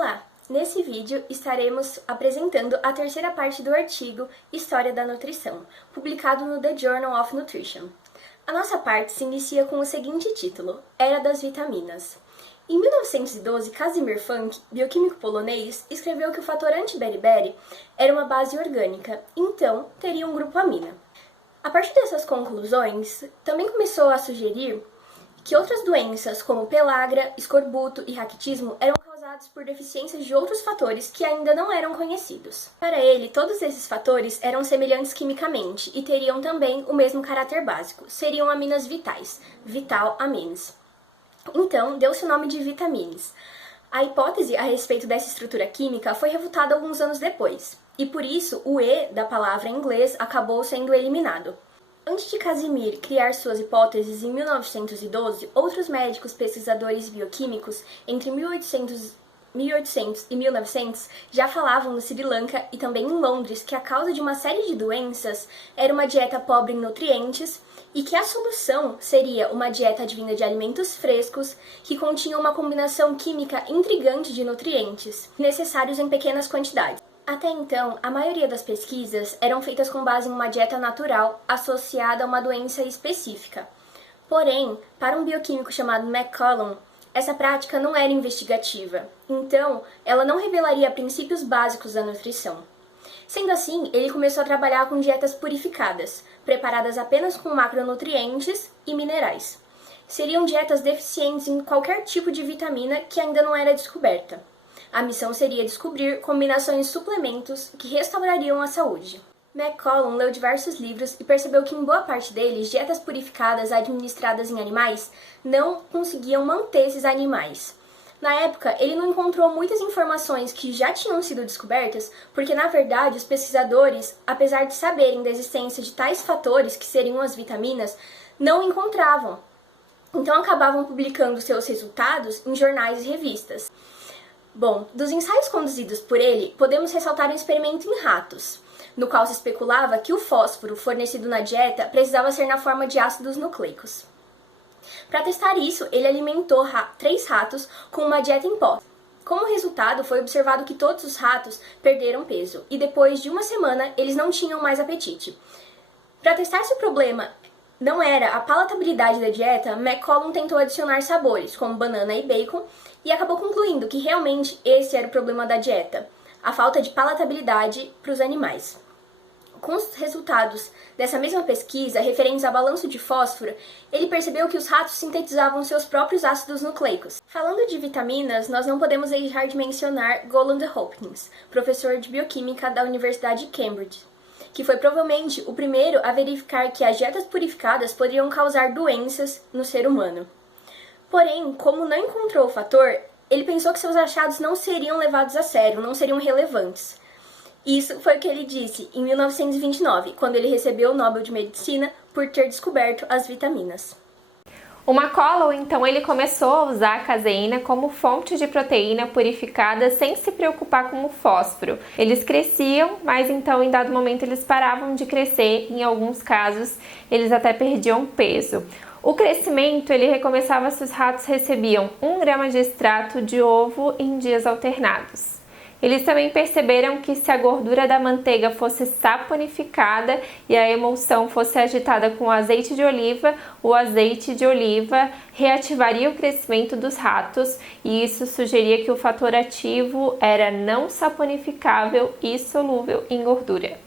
Olá! Nesse vídeo estaremos apresentando a terceira parte do artigo História da Nutrição, publicado no The Journal of Nutrition. A nossa parte se inicia com o seguinte título, Era das Vitaminas. Em 1912, Casimir Funk, bioquímico polonês, escreveu que o fator anti-beriberi era uma base orgânica, então teria um grupo amina. A partir dessas conclusões, também começou a sugerir que outras doenças, como pellagra, escorbuto e raquitismo, eram causadas por deficiências de outros fatores que ainda não eram conhecidos. Para ele, todos esses fatores eram semelhantes quimicamente e teriam também o mesmo caráter básico, seriam aminas vitais, vital amines. Então, deu-se o nome de vitamines. A hipótese a respeito dessa estrutura química foi refutada alguns anos depois, e por isso o E da palavra em inglês acabou sendo eliminado. Antes de Casimir criar suas hipóteses em 1912, outros médicos pesquisadores bioquímicos entre 1800 e 1900 já falavam no Sri Lanka e também em Londres que a causa de uma série de doenças era uma dieta pobre em nutrientes e que a solução seria uma dieta advinda de alimentos frescos que continham uma combinação química intrigante de nutrientes, necessários em pequenas quantidades. Até então, a maioria das pesquisas eram feitas com base em uma dieta natural associada a uma doença específica. Porém, para um bioquímico chamado McCollum, essa prática não era investigativa, então ela não revelaria princípios básicos da nutrição. Sendo assim, ele começou a trabalhar com dietas purificadas, preparadas apenas com macronutrientes e minerais. Seriam dietas deficientes em qualquer tipo de vitamina que ainda não era descoberta. A missão seria descobrir combinações de suplementos que restaurariam a saúde. McCollum leu diversos livros e percebeu que em boa parte deles, dietas purificadas administradas em animais não conseguiam manter esses animais. Na época, ele não encontrou muitas informações que já tinham sido descobertas, porque na verdade os pesquisadores, apesar de saberem da existência de tais fatores que seriam as vitaminas, não encontravam. Então acabavam publicando seus resultados em jornais e revistas. Bom, dos ensaios conduzidos por ele, podemos ressaltar um experimento em ratos, no qual se especulava que o fósforo fornecido na dieta precisava ser na forma de ácidos nucleicos. Para testar isso, ele alimentou 3 ratos com uma dieta imposta. Como resultado, foi observado que todos os ratos perderam peso, e depois de uma semana, eles não tinham mais apetite. Para testar se o problema não era a palatabilidade da dieta, McCollum tentou adicionar sabores, como banana e bacon, e acabou concluindo que realmente esse era o problema da dieta, a falta de palatabilidade para os animais. Com os resultados dessa mesma pesquisa, referentes a balanço de fósforo, ele percebeu que os ratos sintetizavam seus próprios ácidos nucleicos. Falando de vitaminas, nós não podemos deixar de mencionar Roland Hopkins, professor de bioquímica da Universidade de Cambridge, que foi provavelmente o primeiro a verificar que as dietas purificadas poderiam causar doenças no ser humano. Porém, como não encontrou o fator, ele pensou que seus achados não seriam levados a sério, não seriam relevantes. Isso foi o que ele disse em 1929, quando ele recebeu o Nobel de Medicina por ter descoberto as vitaminas. O McCollum, então, ele começou a usar a caseína como fonte de proteína purificada sem se preocupar com o fósforo. Eles cresciam, mas então em dado momento eles paravam de crescer, em alguns casos eles até perdiam peso. O crescimento ele recomeçava se os ratos recebiam 1 grama de extrato de ovo em dias alternados. Eles também perceberam que se a gordura da manteiga fosse saponificada e a emulsão fosse agitada com azeite de oliva, o azeite de oliva reativaria o crescimento dos ratos e isso sugeria que o fator ativo era não saponificável e solúvel em gordura.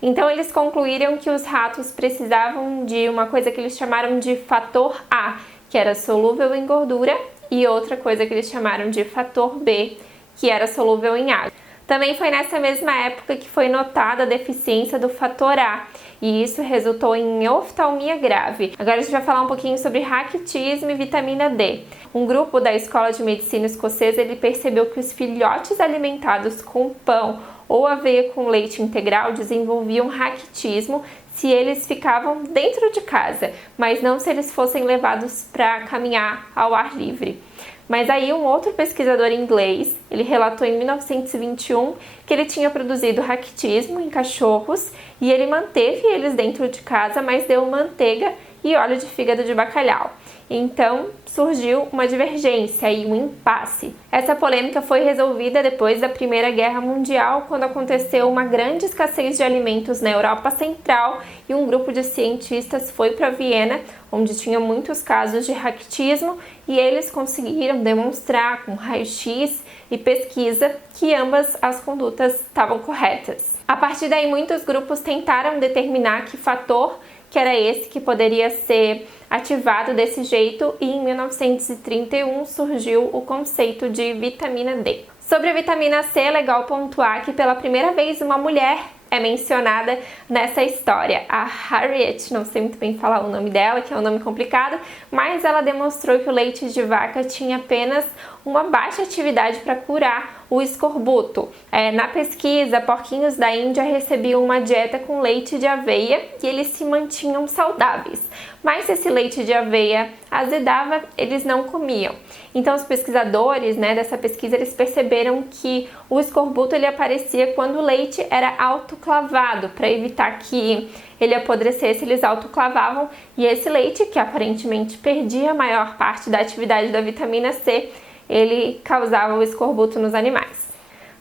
Então eles concluíram que os ratos precisavam de uma coisa que eles chamaram de fator A, que era solúvel em gordura, e outra coisa que eles chamaram de fator B, que era solúvel em água. Também foi nessa mesma época que foi notada a deficiência do fator A, e isso resultou em oftalmia grave. Agora a gente vai falar um pouquinho sobre raquitismo e vitamina D. Um grupo da Escola de Medicina Escocesa ele percebeu que os filhotes alimentados com pão ou aveia com leite integral desenvolviam raquitismo se eles ficavam dentro de casa, mas não se eles fossem levados para caminhar ao ar livre. Mas aí um outro pesquisador inglês, ele relatou em 1921 que ele tinha produzido raquitismo em cachorros e ele manteve eles dentro de casa, mas deu manteiga e óleo de fígado de bacalhau. Então surgiu uma divergência e um impasse. Essa polêmica foi resolvida depois da Primeira Guerra Mundial, quando aconteceu uma grande escassez de alimentos na Europa Central e um grupo de cientistas foi para Viena, onde tinha muitos casos de raquitismo, e eles conseguiram demonstrar com raio-x e pesquisa que ambas as condutas estavam corretas. A partir daí, muitos grupos tentaram determinar que fator que era esse que poderia ser ativado desse jeito, e em 1931 surgiu o conceito de vitamina D. Sobre a vitamina C, é legal pontuar que pela primeira vez uma mulher é mencionada nessa história. A Harriet, não sei muito bem falar o nome dela, que é um nome complicado, mas ela demonstrou que o leite de vaca tinha apenas uma baixa atividade para curar o escorbuto. Na pesquisa, porquinhos da Índia recebiam uma dieta com leite de aveia e eles se mantinham saudáveis. Mas se esse leite de aveia azedava, eles não comiam. Então os pesquisadores, dessa pesquisa, eles perceberam que o escorbuto ele aparecia quando o leite era autoclavado, para evitar que ele apodrecesse, eles autoclavavam, e esse leite, que aparentemente perdia a maior parte da atividade da vitamina C, ele causava o escorbuto nos animais.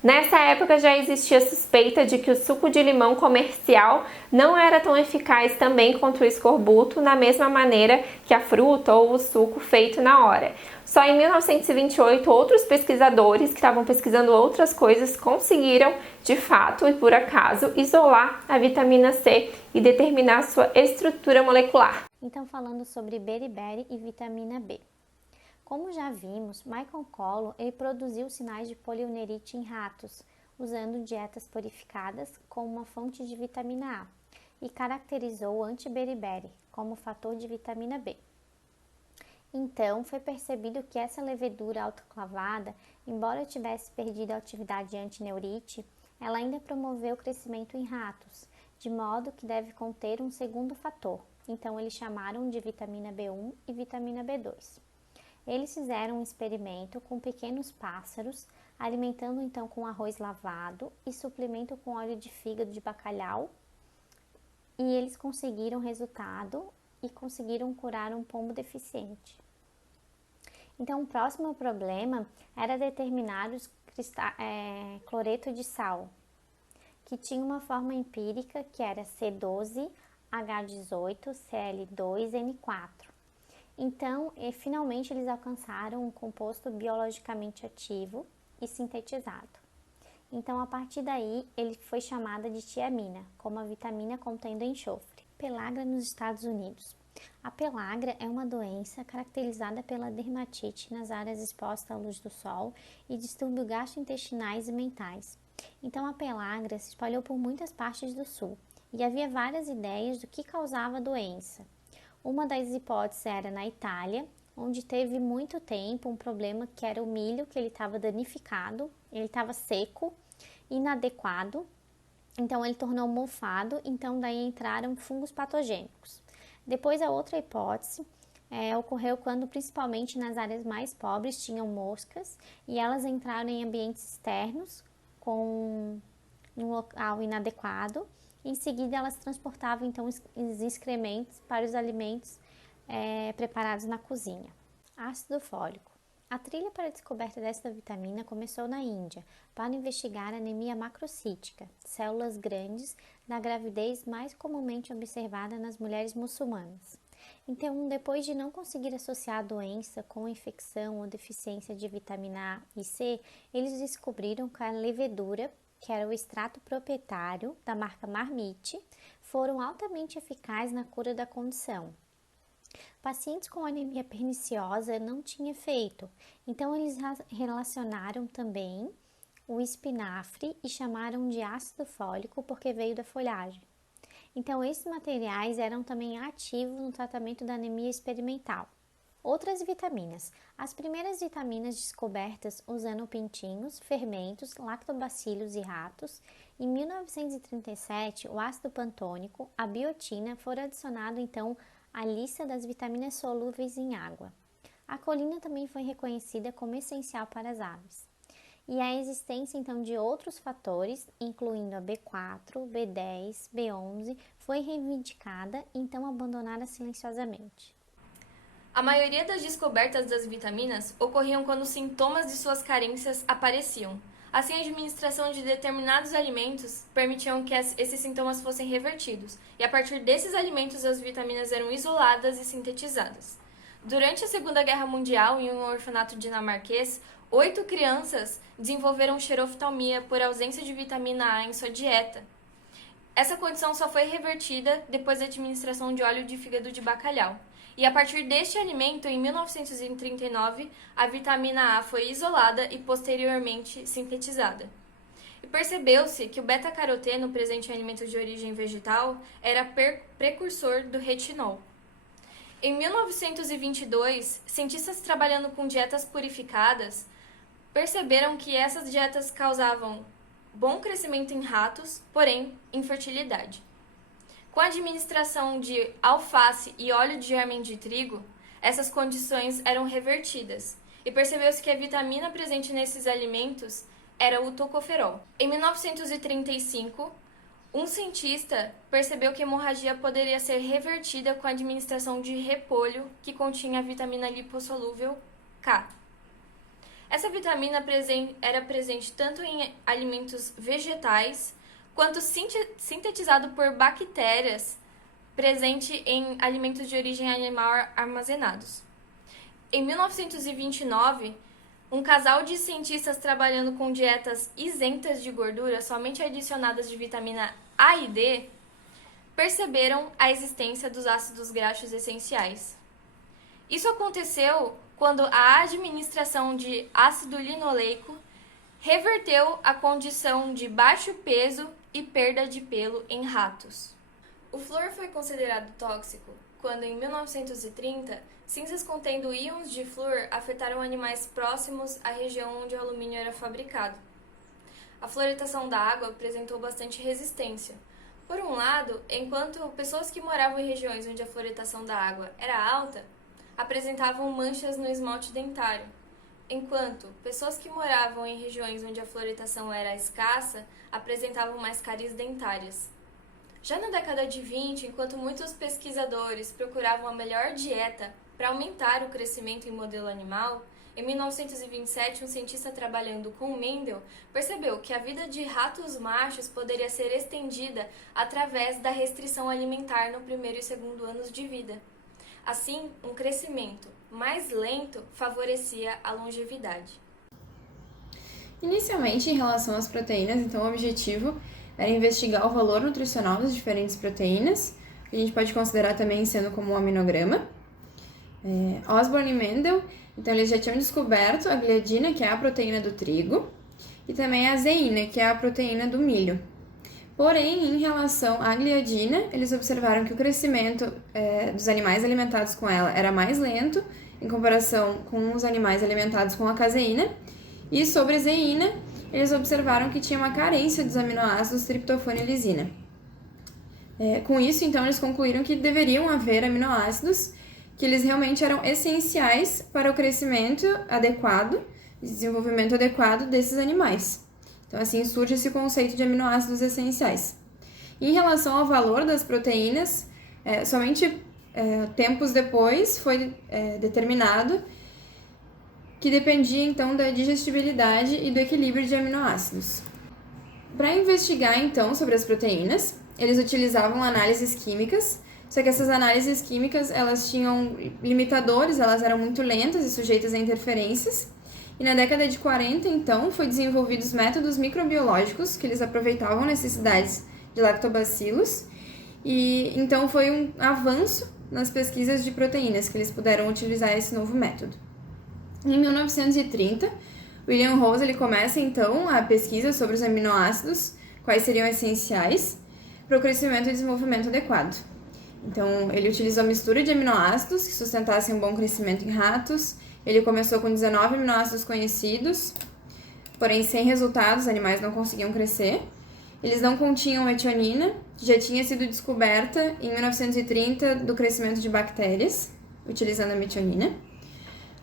Nessa época já existia suspeita de que o suco de limão comercial não era tão eficaz também contra o escorbuto, da mesma maneira que a fruta ou o suco feito na hora. Só em 1928, outros pesquisadores que estavam pesquisando outras coisas conseguiram, de fato e por acaso, isolar a vitamina C e determinar sua estrutura molecular. Então, falando sobre beriberi e vitamina B. Como já vimos, Michael Collor ele produziu sinais de polionerite em ratos, usando dietas purificadas como uma fonte de vitamina A, e caracterizou o antiberiberi como fator de vitamina B. Então, foi percebido que essa levedura autoclavada, embora tivesse perdido a atividade antineurite, ela ainda promoveu o crescimento em ratos, de modo que deve conter um segundo fator. Então, eles chamaram de vitamina B1 e vitamina B2. Eles fizeram um experimento com pequenos pássaros, alimentando então com arroz lavado e suplemento com óleo de fígado de bacalhau, e eles conseguiram resultado e conseguiram curar um pombo deficiente. Então, o próximo problema era determinar os cloreto de sal, que tinha uma forma empírica que era C12H18 Cl2N4. Então, finalmente eles alcançaram um composto biologicamente ativo e sintetizado. Então, a partir daí, ele foi chamada de tiamina, como a vitamina contendo enxofre. Pelagra nos Estados Unidos. A pelagra é uma doença caracterizada pela dermatite nas áreas expostas à luz do sol e distúrbios gastrointestinais e mentais. Então, a pelagra se espalhou por muitas partes do sul e havia várias ideias do que causava a doença. Uma das hipóteses era na Itália, onde teve muito tempo um problema que era o milho, que ele estava danificado, ele estava seco, inadequado, então ele tornou mofado, então daí entraram fungos patogênicos. Depois a outra hipótese ocorreu quando principalmente nas áreas mais pobres tinham moscas e elas entraram em ambientes externos com um local inadequado. Em seguida, elas transportavam então os excrementos para os alimentos preparados na cozinha. Ácido fólico. A trilha para a descoberta desta vitamina começou na Índia, para investigar a anemia macrocítica, células grandes na gravidez mais comumente observada nas mulheres muçulmanas. Então, depois de não conseguir associar a doença com infecção ou deficiência de vitamina A e C, eles descobriram que a levedura, que era o extrato proprietário da marca Marmite, foram altamente eficazes na cura da condição. Pacientes com anemia perniciosa não tinham efeito, então eles relacionaram também o espinafre e chamaram de ácido fólico porque veio da folhagem. Então esses materiais eram também ativos no tratamento da anemia experimental. Outras vitaminas. As primeiras vitaminas descobertas usando pintinhos, fermentos, lactobacilos e ratos. Em 1937, o ácido pantônico, a biotina, foram adicionados então à lista das vitaminas solúveis em água. A colina também foi reconhecida como essencial para as aves. E a existência então de outros fatores, incluindo a B4, B10, B11, foi reivindicada, então abandonada silenciosamente. A maioria das descobertas das vitaminas ocorriam quando os sintomas de suas carências apareciam. Assim, a administração de determinados alimentos permitiam que esses sintomas fossem revertidos, e a partir desses alimentos as vitaminas eram isoladas e sintetizadas. Durante a Segunda Guerra Mundial, em um orfanato dinamarquês, 8 crianças desenvolveram xeroftalmia por ausência de vitamina A em sua dieta. Essa condição só foi revertida depois da administração de óleo de fígado de bacalhau. E a partir deste alimento, em 1939, a vitamina A foi isolada e posteriormente sintetizada. E percebeu-se que o beta-caroteno presente em alimentos de origem vegetal era precursor do retinol. Em 1922, cientistas trabalhando com dietas purificadas perceberam que essas dietas causavam bom crescimento em ratos, porém infertilidade. Com a administração de alface e óleo de germen de trigo, essas condições eram revertidas e percebeu-se que a vitamina presente nesses alimentos era o tocoferol. Em 1935, um cientista percebeu que a hemorragia poderia ser revertida com a administração de repolho que continha a vitamina lipossolúvel K. Essa vitamina era presente tanto em alimentos vegetais quanto sintetizado por bactérias presente em alimentos de origem animal armazenados. Em 1929, um casal de cientistas trabalhando com dietas isentas de gordura, somente adicionadas de vitamina A e D, perceberam a existência dos ácidos graxos essenciais. Isso aconteceu quando a administração de ácido linoleico reverteu a condição de baixo peso e perda de pelo em ratos. O flúor foi considerado tóxico quando, em 1930, cinzas contendo íons de flúor afetaram animais próximos à região onde o alumínio era fabricado. A fluoretação da água apresentou bastante resistência. Por um lado, enquanto pessoas que moravam em regiões onde a fluoretação da água era alta, apresentavam manchas no esmalte dentário, enquanto pessoas que moravam em regiões onde a fluoretação era escassa apresentavam mais cáries dentárias. Já na década de 20, enquanto muitos pesquisadores procuravam a melhor dieta para aumentar o crescimento em modelo animal, em 1927, um cientista trabalhando com Mendel percebeu que a vida de ratos machos poderia ser estendida através da restrição alimentar no primeiro e segundo anos de vida. Assim, um crescimento mais lento favorecia a longevidade. Inicialmente, em relação às proteínas, então o objetivo era investigar o valor nutricional das diferentes proteínas, que a gente pode considerar também sendo como um aminograma. Osborne e Mendel, então eles já tinham descoberto a gliadina, que é a proteína do trigo, e também a zeína, que é a proteína do milho. Porém, em relação à gliadina, eles observaram que o crescimento dos animais alimentados com ela era mais lento em comparação com os animais alimentados com a caseína. E sobre a zeína, eles observaram que tinha uma carência dos aminoácidos triptofano e lisina. Com isso, então, eles concluíram que deveriam haver aminoácidos que eles realmente eram essenciais para o crescimento adequado e desenvolvimento adequado desses animais. Então, assim, surge esse conceito de aminoácidos essenciais. Em relação ao valor das proteínas, somente tempos depois foi determinado que dependia, então, da digestibilidade e do equilíbrio de aminoácidos. Para investigar, então, sobre as proteínas, eles utilizavam análises químicas, só que essas análises químicas, elas tinham limitadores, elas eram muito lentas e sujeitas a interferências. E na década de 40, então, foi desenvolvidos métodos microbiológicos que eles aproveitavam necessidades de lactobacilos. E então foi um avanço nas pesquisas de proteínas que eles puderam utilizar esse novo método. Em 1930, William Rose ele começa, então, a pesquisa sobre os aminoácidos, quais seriam essenciais para o crescimento e desenvolvimento adequado. Então, ele utilizou a mistura de aminoácidos que sustentassem um bom crescimento em ratos. Ele começou com 19 aminoácidos conhecidos, porém sem resultados, os animais não conseguiam crescer. Eles não continham metionina, que já tinha sido descoberta em 1930 do crescimento de bactérias, utilizando a metionina.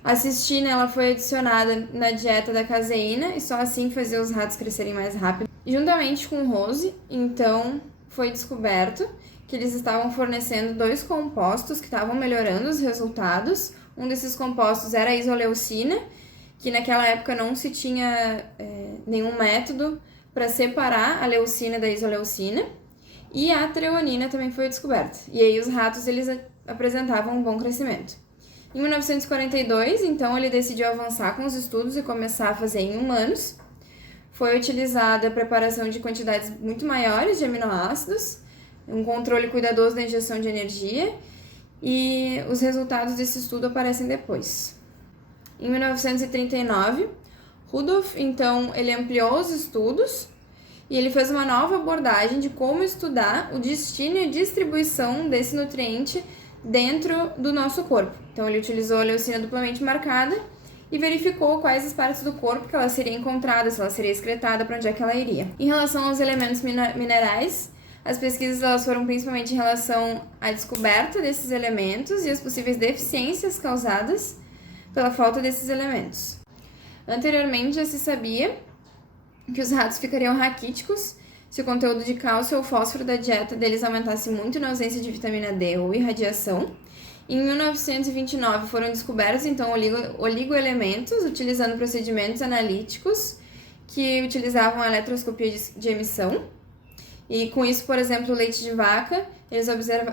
A cistina ela foi adicionada na dieta da caseína e só assim fazia os ratos crescerem mais rápido. Juntamente com Rose, então, foi descoberto que eles estavam fornecendo 2 compostos que estavam melhorando os resultados. Um desses compostos era a isoleucina, que naquela época não se tinha nenhum método para separar a leucina da isoleucina. E a treonina também foi descoberta. E aí os ratos eles apresentavam um bom crescimento. Em 1942, então, ele decidiu avançar com os estudos e começar a fazer em humanos. Foi utilizada a preparação de quantidades muito maiores de aminoácidos, um controle cuidadoso da injeção de energia, e os resultados desse estudo aparecem depois. Em 1939, Rudolf, então, ele ampliou os estudos e ele fez uma nova abordagem de como estudar o destino e a distribuição desse nutriente dentro do nosso corpo. Então, ele utilizou a leucina duplamente marcada e verificou quais as partes do corpo que ela seria encontrada, se ela seria excretada, para onde é que ela iria. Em relação aos elementos minerais, as pesquisas elas foram principalmente em relação à descoberta desses elementos e as possíveis deficiências causadas pela falta desses elementos. Anteriormente, já se sabia que os ratos ficariam raquíticos se o conteúdo de cálcio ou fósforo da dieta deles aumentasse muito na ausência de vitamina D ou irradiação. Em 1929 foram descobertos então oligoelementos utilizando procedimentos analíticos que utilizavam a eletroscopia de emissão. E com isso, por exemplo, o leite de vaca, eles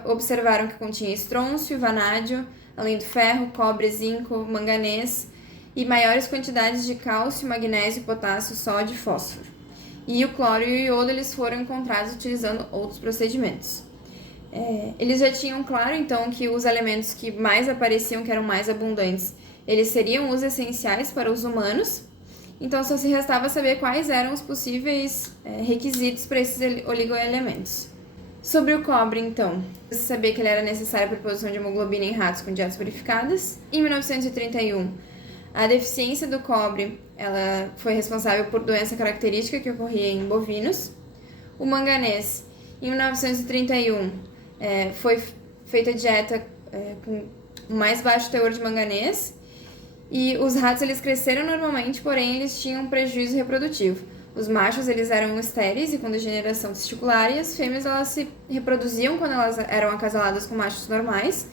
observaram que continha estrôncio, vanádio, além do ferro, cobre, zinco, manganês e maiores quantidades de cálcio, magnésio, potássio, sódio e fósforo. E o cloro e o iodo eles foram encontrados utilizando outros procedimentos. Eles já tinham claro, então, que os elementos que mais apareciam, que eram mais abundantes, eles seriam os essenciais para os humanos. Então, só se restava saber quais eram os possíveis requisitos para esses oligoelementos. Sobre o cobre, então, se sabia que ele era necessário para a produção de hemoglobina em ratos com dietas purificadas. Em 1931, a deficiência do cobre ela foi responsável por doença característica que ocorria em bovinos. O manganês, em 1931, foi feita dieta com mais baixo teor de manganês. E os ratos eles cresceram normalmente, porém eles tinham um prejuízo reprodutivo. Os machos eles eram estéreis e com degeneração testicular, e as fêmeas elas se reproduziam quando elas eram acasaladas com machos normais,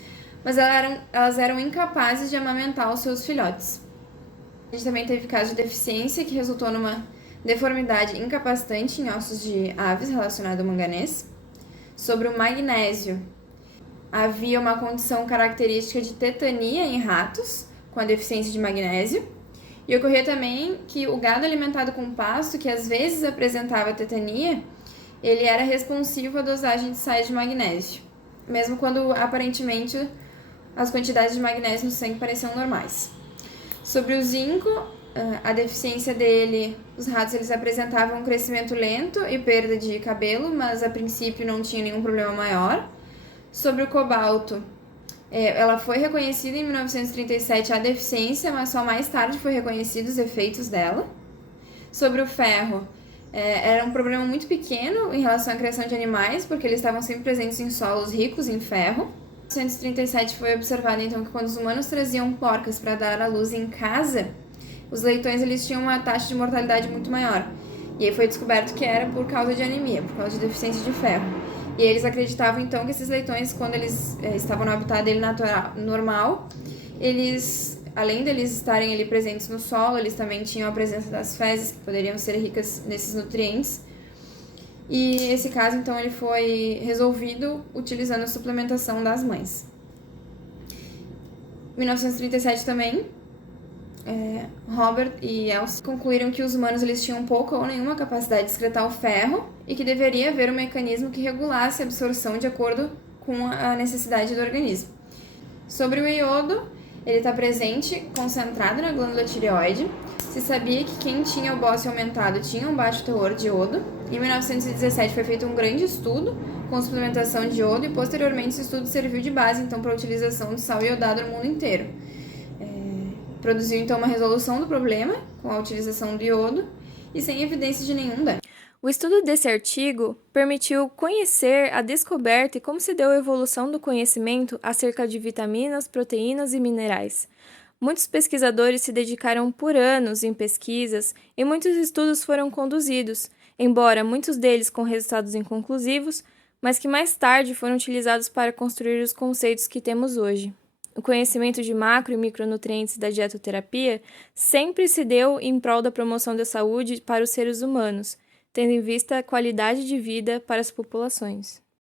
mas elas eram incapazes de amamentar os seus filhotes. A gente também teve caso de deficiência que resultou numa deformidade incapacitante em ossos de aves relacionada ao manganês. Sobre o magnésio, havia uma condição característica de tetania em ratos, com a deficiência de magnésio, e ocorria também que o gado alimentado com pasto, que às vezes apresentava tetania, ele era responsivo à dosagem de sais de magnésio, mesmo quando aparentemente as quantidades de magnésio no sangue pareciam normais. Sobre o zinco, a deficiência dele, os ratos eles apresentavam um crescimento lento e perda de cabelo, mas a princípio não tinha nenhum problema maior. Sobre o cobalto, ela foi reconhecida em 1937 a deficiência, mas só mais tarde foi reconhecido os efeitos dela. Sobre o ferro, era um problema muito pequeno em relação à criação de animais, porque eles estavam sempre presentes em solos ricos em ferro. Em 1937 foi observado então que quando os humanos traziam porcas para dar à luz em casa, os leitões eles tinham uma taxa de mortalidade muito maior. E aí foi descoberto que era por causa de anemia, por causa de deficiência de ferro. E eles acreditavam então que esses leitões, quando eles estavam no habitat dele normal, eles, além deles estarem ali presentes no solo, eles também tinham a presença das fezes, que poderiam ser ricas nesses nutrientes. E esse caso então ele foi resolvido utilizando a suplementação das mães. Em 1937 também, Robert e Elsie concluíram que os humanos eles tinham pouca ou nenhuma capacidade de excretar o ferro e que deveria haver um mecanismo que regulasse a absorção de acordo com a necessidade do organismo. Sobre o iodo, ele está presente, concentrado na glândula tireoide. Se sabia que quem tinha o bócio aumentado tinha um baixo teor de iodo. Em 1917 foi feito um grande estudo com suplementação de iodo e posteriormente esse estudo serviu de base então para a utilização de sal iodado no mundo inteiro. Produziu então uma resolução do problema com a utilização do iodo e sem evidência de nenhum dano. O estudo desse artigo permitiu conhecer a descoberta e como se deu a evolução do conhecimento acerca de vitaminas, proteínas e minerais. Muitos pesquisadores se dedicaram por anos em pesquisas e muitos estudos foram conduzidos, embora muitos deles com resultados inconclusivos, mas que mais tarde foram utilizados para construir os conceitos que temos hoje. O conhecimento de macro e micronutrientes da dietoterapia sempre se deu em prol da promoção da saúde para os seres humanos, tendo em vista a qualidade de vida para as populações.